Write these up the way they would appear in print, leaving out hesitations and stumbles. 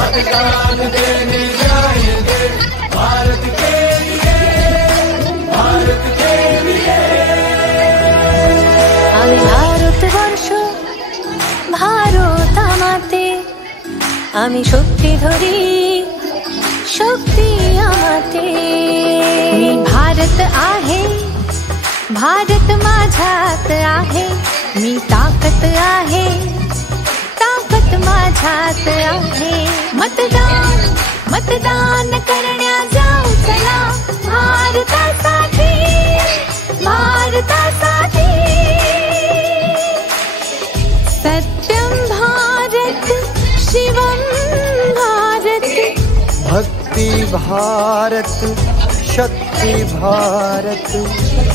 मतदान देने जाएंगे भारत के लिए, भारत के लिए। আমি ভারতবর্ষ ভারত আমাতে, আমি শক্তি धरी शक्ती आते। मी भारत आहे, भारत माझ्यात आहे, मी ताकद आहे, ताकद माझ्यात आहे। मतदान मतदान करण्या जाऊ चला, भारतासाठी भारतासाठी। सत्यम भारत शिवम भारत, भक्ति भारत शक्ति भारत,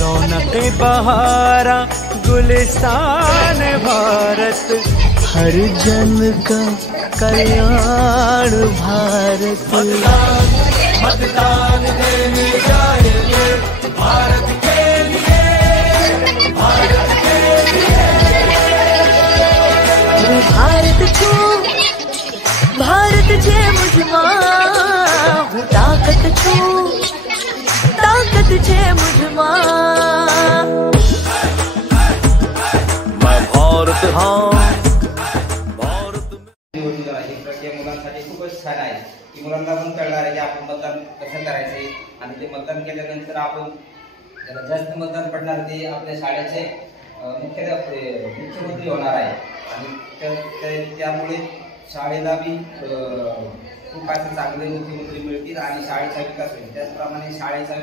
रौनक बहारा गुलिस्तान भारत, हर जन का कल्याण भारत। मतदान देने जाएंगे भारत के लिए, भारत के लिए। भारत छू भारत जे मुझमा, ताकत छू ताकत जे मुझमा। मैं भारत हाँ ही प्रक्रिया मुलांसाठी खूपच छान आहे की मुलांना पण कळणार आहे की आपण मतदान कसं करायचे आणि ते मतदान केल्यानंतर आपण ज्याला जास्त मतदान पडणार ते आपल्या शाळेचे मुख्यमंत्री होणार आहे आणि त्यामुळे शाळेला बी खूप असे चांगले मुख्यमंत्री मिळतील आणि शाळेचा विकास होईल। त्याचप्रमाणे शाळेचा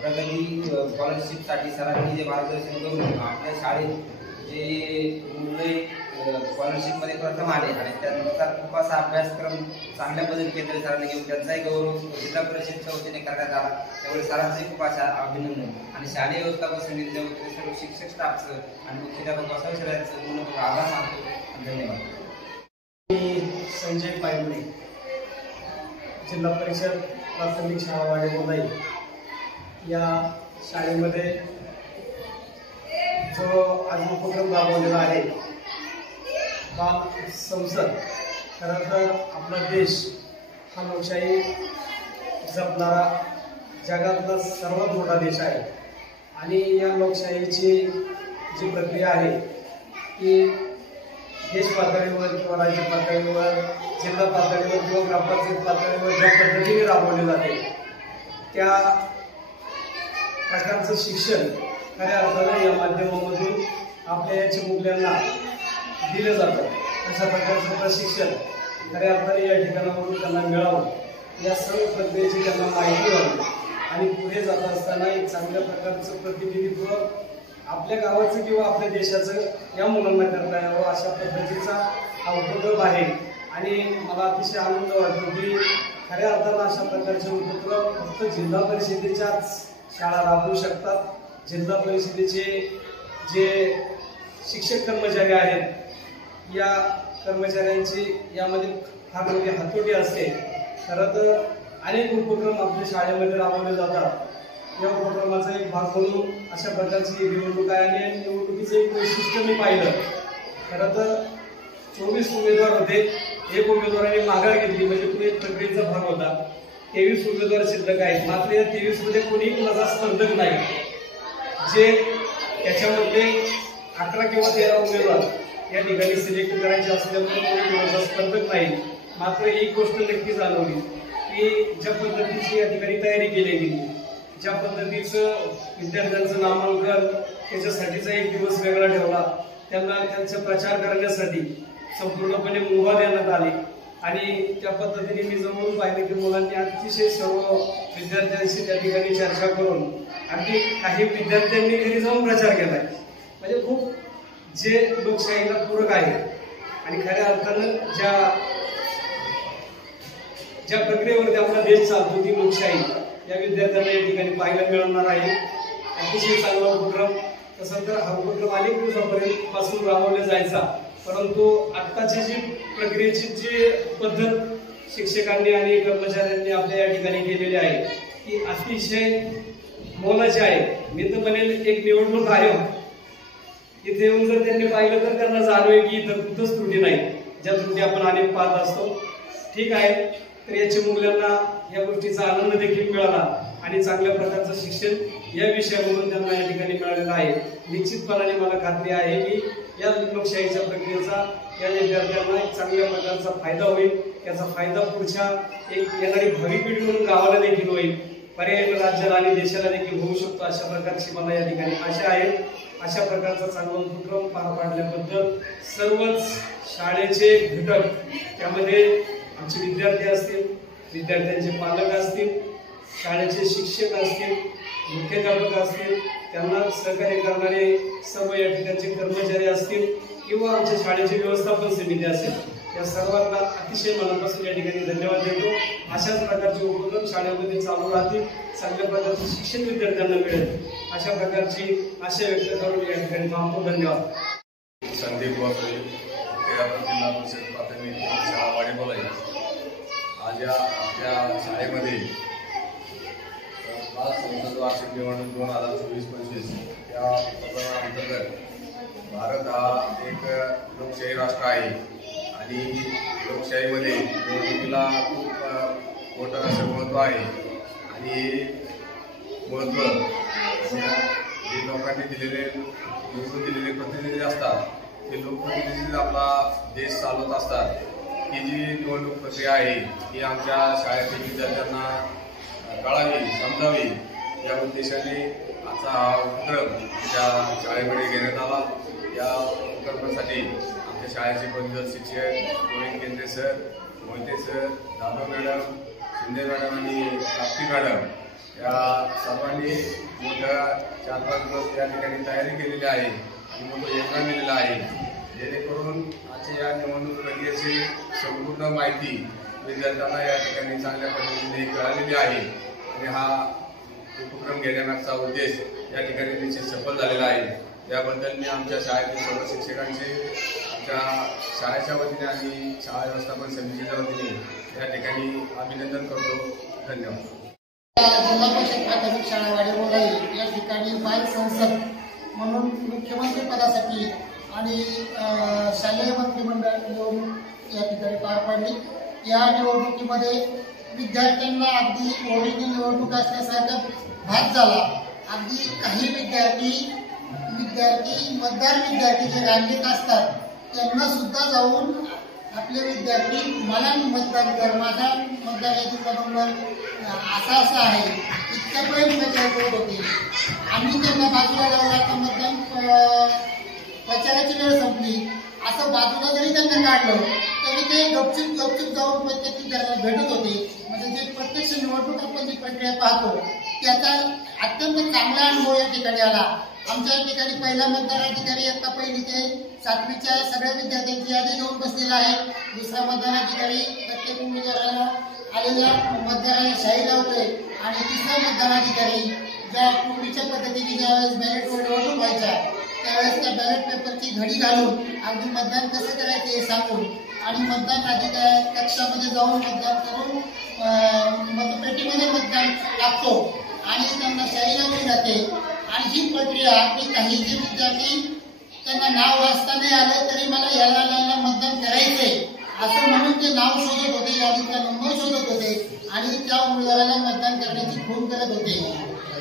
प्रगती स्कॉलरशिपसाठी सरांनी जे मार्गदर्शन करून आपल्या शाळेत जे मुले स्कॉलरशिपमध्ये प्रथम आले आणि त्यानुसार खूप असा अभ्यासक्रम चांगल्या पद्धतीने केंद्र सरांनी घेऊन त्यांचाही गौरव जिल्हा परिषदच्या वतीने करण्यात आला। त्यामुळे सरांचे खूप अशा अभिनंदन आणि शालेय व्यवस्थापन समितीच्या वतीने सर्व शिक्षक स्टाफचं आणि मुख्याध्यापक वसंत सर यांचं मनपूर्वक आभार मानतो। धन्यवाद। संजय पायगुडे, जिल्हा परिषद प्राथमिक शाळा वाडेगोंदाई या शाळेमध्ये जो आज उपक्रम राबवलेला आहे बाल संसद। खरं तर आपला देश हा लोकशाही जपणारा जगातला सर्वात मोठा देश आहे आणि या लोकशाहीची जी प्रक्रिया आहे ती देश पातळीवर किंवा राज्य पातळीवर, जिल्हा पातळीवर किंवा ग्रामपंचायत पातळीवर ज्या पद्धतीने राबवले जाते त्या प्रकारचं शिक्षण खऱ्या अर्थानं या माध्यमामधून आपल्या या चिमुकल्यांना दिलं जातं। अशा प्रकारचं प्रशिक्षण खऱ्या अर्थाने या ठिकाणावरून त्यांना मिळावं, या सर्व प्रक्रियेची त्यांना माहिती व्हावी आणि पुढे जात असताना एक चांगल्या प्रकारचं प्रतिनिधित्व आपल्या गावाचं किंवा आपल्या देशाचं या मुलांना करता यावं अशा पद्धतीचा हा उपक्रम आहे। आणि मला अतिशय आनंद वाटतो की खऱ्या अर्थानं अशा प्रकारचे उपक्रम फक्त जिल्हा परिषदेच्याच शाळा राबवू शकतात। जिल्हा परिषदेचे जे शिक्षक कर्मचारी आहेत या कर्मचाऱ्यांची यामध्ये फार मोठी हातोटी असते। खरं तर अनेक उपक्रम आपल्या शाळेमध्ये राबवले जातात। या उपक्रमाचा एक भाग म्हणून अशा प्रकारची निवडणूक आहे आणि निवडणुकीचं एक वैशिष्ट्य मी पाहिलं। खरं तर 24 उमेदवार होते, एक उमेदवाराने माघार घेतली म्हणजे तो एक प्रक्रियेचा भाग होता। 23 उमेदवार शिल्लक आहेत, मात्र या 23 मध्ये कोणी कुणाचा स्पर्धक नाही। जे त्याच्यामध्ये 11 किंवा 13 उमेदवार या ठिकाणी सिलेक्ट करायचे असल्यामुळे कोणी कुणाचा स्पर्धक नाही। मात्र एक गोष्ट नक्की जाणवली की ज्या पद्धतीची या ठिकाणी तयारी केली गेली, ज्या पद्धतीचं विद्यार्थ्यांचं नामांकन त्याच्यासाठीचा एक दिवस वेगळा ठेवला, त्यांना त्यांचा प्रचार करण्यासाठी संपूर्णपणे मुभा देण्यात आली आणि त्या पद्धतीने मी जवळून पाहिलं की मुलांनी अतिशय सर्व विद्यार्थ्यांशी त्या ठिकाणी चर्चा करून अगदी काही विद्यार्थ्यांनी घरी जाऊन प्रचार केलाय. म्हणजे खूप जे लोकशाहीला पूरक आहे आणि खऱ्या अर्थानं ज्या प्रक्रियेवरती आपला देश चालतो ती लोकशाही या विद्यार्थ्यांना या ठिकाणी पाहायला मिळणार आहे. अतिशय चांगला उपक्रम. तसं तर हा उपक्रम अनेक दिवसापर्यंत पासून राबवला जायचा, परंतु आत्ताची जी प्रक्रियेची जी पद्धत शिक्षकांनी आणि कर्मचाऱ्यांनी आपल्या या ठिकाणी केलेली आहे ती अतिशय मोलाची आहे. मी तर म्हणेल एक निवडणूक आयोग इथे येऊन जर त्यांनी पाहिलं तर त्यांना जाणवेल की इथं कुठंच त्रुटी नाही, ज्या त्रुटी आपण अनेक पाहत असतो. ठीक आहे, तर या चिमुकल्यांना या गोष्टीचा आनंद देखील मिळाला आणि चांगल्या प्रकारचं शिक्षण या विषयामधून त्यांना या ठिकाणी मिळालेलं आहे. निश्चितपणाने मला खात्री आहे की या लोकशाहीच्या प्रक्रियेचा या विद्यार्थ्यांना एक चांगल्या प्रकारचा फायदा होईल. त्याचा फायदा पुढच्या एक येणारी भावी पिढी म्हणून गावाला देखील होईल, पर्यायी राज्याला आणि देशाला देखील होऊ शकतो अशा प्रकारची मला या ठिकाणी आशा आहे. अशा प्रकारचा चांगला उपक्रम पार पाडल्याबद्दल सर्वच शाळेचे घटक, त्यामध्ये आमचे विद्यार्थी असतील, विद्यार्थ्यांचे पालक असतील, शाळेचे शिक्षक असतील, मुख्याध्यापक असतील, त्यांना सहकार्य करणारे सर्व या ठिकाणचे कर्मचारी असतील किंवा आमच्या शाळेची व्यवस्थापन समिती असेल, या सर्वांना अतिशय मनापासून या ठिकाणी धन्यवाद देतो. अशाच प्रकारचे उपक्रम शाळेमध्ये चालू राहतील, चांगल्या प्रकारचे शिक्षण विद्यार्थ्यांना मिळेल अशा प्रकारची आशा व्यक्त करून या ठिकाणी थांबतो. धन्यवाद. संदीप वासळे, जिल्हा परिषद प्राथमिक शाळा वाडेबोला. आज या आपल्या शाळेमध्ये संसद वार्षिक निवडणूक 2024-25 या प्रकरणाअंतर्गत भारत हा एक लोकशाही राष्ट्र आहे आणि लोकशाहीमध्ये निवडणुकीला खूप मोठं असं महत्त्व आहे आणि महत्त्व जे लोकांनी निवडून दिलेले प्रतिनिधी असतात ते लोकप्रतिनिधी आपला देश चालवत असतात. ही जी निवडणूक प्रक्रिया आहे ही आमच्या शाळेतील विद्यार्थ्यांना कळावी, समजावी या उद्देशाने आजचा हा उपक्रम आमच्या शाळेमध्ये घेण्यात आला. या उपक्रमासाठी आमच्या शाळेचे बंधू शिक्षक गोविंद केंद्रे sir, Mohite sir, Jadhav madam, Shinde madam आणि कापटी मॅडम या सर्वांनी मोठ्या 4-5 दिवस या ठिकाणी तयारी केलेली आहे आणि मोठं योगदान दिलेलं आहे, जेणेकरून आजच्या या निवडणूक प्रक्रियेची संपूर्ण माहिती विद्यार्थ्यांना या ठिकाणी चांगल्या पद्धतीने कळालेली आहे आणि हा उपक्रम घेण्यामागचा उद्देश या ठिकाणी निश्चित सफल झालेला आहे. त्याबद्दल मी आमच्या शाळेतील सर्व शिक्षकांचे आमच्या शाळेच्या वतीने आणि शाळा व्यवस्थापन समितीच्या वतीने या ठिकाणी अभिनंदन करतो. धन्यवाद. जिल्हा परिषद प्राथमिक शाळा वाडेबोला या ठिकाणी बाल संसद म्हणून मुख्यमंत्री पदासाठी आणि शालेय मंत्रिमंडळ निवडणूक या ठिकाणी पार पडली. या निवडणुकीमध्ये विद्यार्थ्यांना अगदी ओरिजिनल निवडणूक असल्यासारखा भाग झाला. अगदी काही विद्यार्थी मतदार विद्यार्थी जे रांगेत असतात त्यांना सुद्धा जाऊन आपले विद्यार्थी मला मतदान कर, माझा मतदार यादीचा नंबर असा आहे इतक्यापर्यंत मतदान करत होते. आम्ही त्यांना बाजूला लावला आता मतदान प्रचाराची वेळ संपली असं बाजूला जरी त्यांना काढलं तरी ते गपचूप जाऊन प्रत्येक विद्यार्थ्यांना भेटत होते. म्हणजे जे प्रत्यक्ष निवडणूक आपण जी प्रक्रिया पाहतो त्याचा अत्यंत चांगला अनुभव या ठिकाणी आला. आमच्या या ठिकाणी पहिला मतदार अधिकारी आता 1ली ते 7वीच्या सगळ्या विद्यार्थ्यांची यादी घेऊन बसलेला आहे. दुसरा मतदार अधिकारी प्रत्येक उमेदवाराला आलेल्या मतदाराला शाही लावतोय आणि तिसरा मतदार अधिकारी ज्या पूर्वीच्या पद्धतीने ज्यावेळेस बॅलेटवर निवडणूक व्हायच्या त्यावेळेस त्या बॅलेट पेपरची घडी घालून अगदी मतदान कसं करायचं हे सांगून आणि मतदान अधिकारी कक्षामध्ये जाऊन मतदान करून मतपेटीमध्ये मतदान लागतो आणि त्यांना शाही लावली जाते. आणि ही प्रक्रिया की काही जे विद्यार्थी त्यांना नाव वाचता नाही आलं तरी मला याला मतदान करायचंय असं म्हणून ते नाव शोधत होते, यादीचा नंबर शोधत होते आणि त्या उमेदवाराला मतदान करण्याची खून करत होते.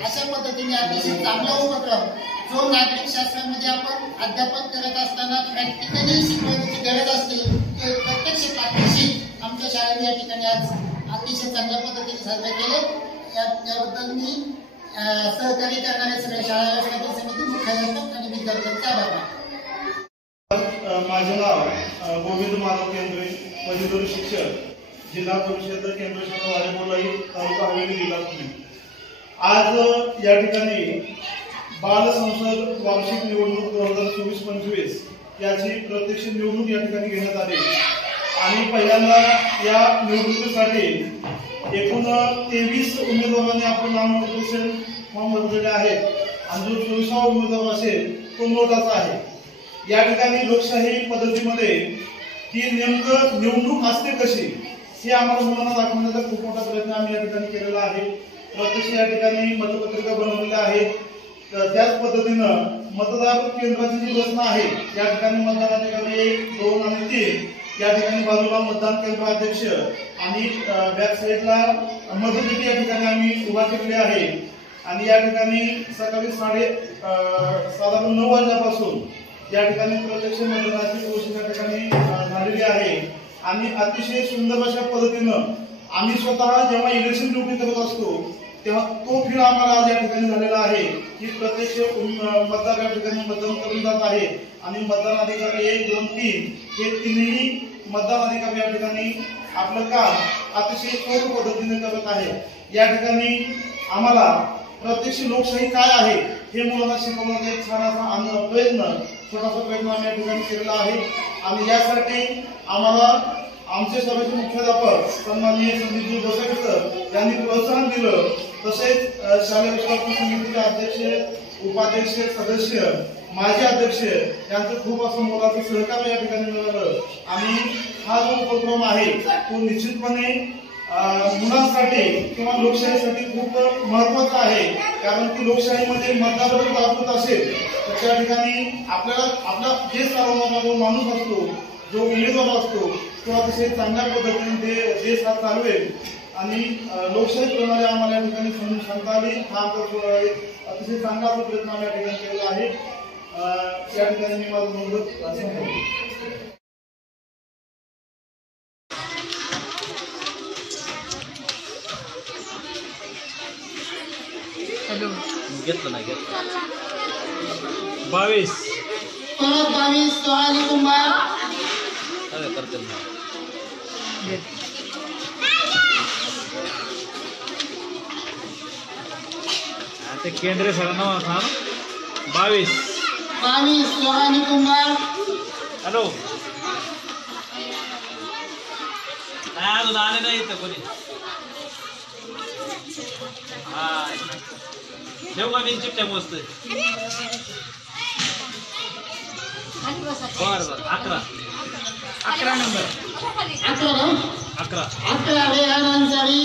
अशा पद्धतीने अतिशय चांगला उपक्रम जो नागरिक शास्त्रामध्ये आपण अध्यापन करत असताना प्रॅक्टिकली शिकवण्याची गरज असते ते प्रत्यक्ष प्रात्यक्षिक आमच्या शाळेने या ठिकाणी आज अतिशय चांगल्या पद्धतीने साजरे केले. याबद्दल मी सहकार्य करणाऱ्या सगळ्या शाळा व्यवस्थापन समिती, मुख्याध्यापक आणि विद्यार्थ्यांचा आभार. माझे नाव गोविंद माधव केंद्रे, पदवीधर शिक्षक, जिल्हा परिषद केंद्र शाखा वाडेमोलाई, तालुका हवेली, जिल्हा पुणे. आज या ठिकाणी बाल संसद वार्षिक निवडणूक 2024-25 याची प्रत्यक्ष निवडणूक या ठिकाणी घेण्यात आली आणि पहिल्यांदा या निवडणुकीसाठी एकूण 23 उमेदवारांनी आपलं नामनिर्देशन फॉर्म भरलेले आहेत आणि जो 24वा उमेदवार असेल तो नोटाचा आहे. या ठिकाणी लोकशाही पद्धतीमध्ये ही नेमकं निवडणूक असते कशी हे आम्हाला मुलांना दाखवण्याचा खूप मोठा प्रयत्न आम्ही या ठिकाणी केलेला आहे. प्रत्यक्ष या ठिकाणी मतपत्रिका बनवलेल्या आहेत. त्याच पद्धतीनं मतदार केंद्राची जी रचना आहे या ठिकाणी मतदान अधिकारी 1, 2 आणि 3 या ठिकाणी बाजूला मतदान केंद्र अध्यक्ष आणि बॅक साईडला मतपेटी या ठिकाणी आम्ही उभा केलेली आहे आणि या ठिकाणी सकाळी साधारण 9 वाजल्यापासून या ठिकाणी प्रत्यक्ष मतदानाची घोषणा या ठिकाणी झालेली आहे आणि अतिशय सुंदर अशा पद्धतीनं आम्ही स्वतः जेव्हा इलेक्शन ड्युटी करत असतो तेव्हा तो फील आम्हाला आज या ठिकाणी झालेला आहे की प्रत्यक्ष मतदार या ठिकाणी मतदान करून जात आहे आणि मतदान अधिकारी 1, 2, 3 हे तिन्ही मतदान अधिकारी या ठिकाणी आपलं काम अतिशय सोपं पद्धतीने करत आहे. या ठिकाणी आम्हाला प्रत्यक्ष लोकशाही काय आहे हे मुलांना शिकवण्याचा एक छान असा छोटासा प्रयत्न आम्ही या ठिकाणी केलेला आहे आणि यासाठी आम्हाला आमचे सभेचे मुख्याध्यापक सन्माननीय संदीपजी बसवेकर यांनी प्रोत्साहन दिलं. तसेच शालेय व्यवस्थापन समितीचे अध्यक्ष, उपाध्यक्ष, सदस्य, माजी अध्यक्ष यांचं खूप असं मोलाचं सहकार्य या ठिकाणी मिळालं आणि हा जो उपक्रम आहे तो निश्चितपणे मुलांसाठी किंवा लोकशाहीसाठी खूप महत्वाचा आहे. कारण की लोकशाहीमध्ये मतदार जागृत असेल तर त्या ठिकाणी आपला जे सर्वांना जो माणूस असतो, जो उमेदवार असतो तो अतिशय चांगल्या पद्धतीने देश हा चालवेल आणि लोकशाही प्रणाली आम्हाला या ठिकाणी समजून सांगता आली. हा आमचा अतिशय चांगला असा प्रयत्न आम्ही या ठिकाणी केलेला आहे. या ठिकाणी मी माझं मनोगत सांगतो. घेतलं नाही घेतलं 22 सोहाली कुंभार करते ते केंद्रीय सरांना सांग 22 सोहानी कुंभार. हॅलो काय अजून आले नाही इथं कोणी. हा ठेव का मी चिठ्ठ्या मस्त. बरं 11 नंबर 11 11 रेहान अन्सारी.